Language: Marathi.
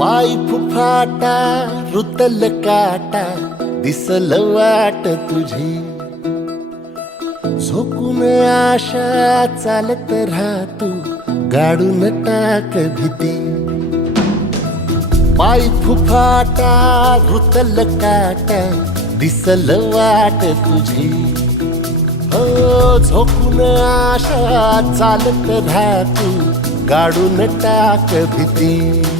पाय फुफाटा रुतल काटा दिसल वाट तुझी झोकून आशा चालत राहतू गाडून टाक भीती पाय फुफाटा रुतल काटा दिसल वाट तुझी हो झोकून आशा चालत राहतू गाडून टाक भीती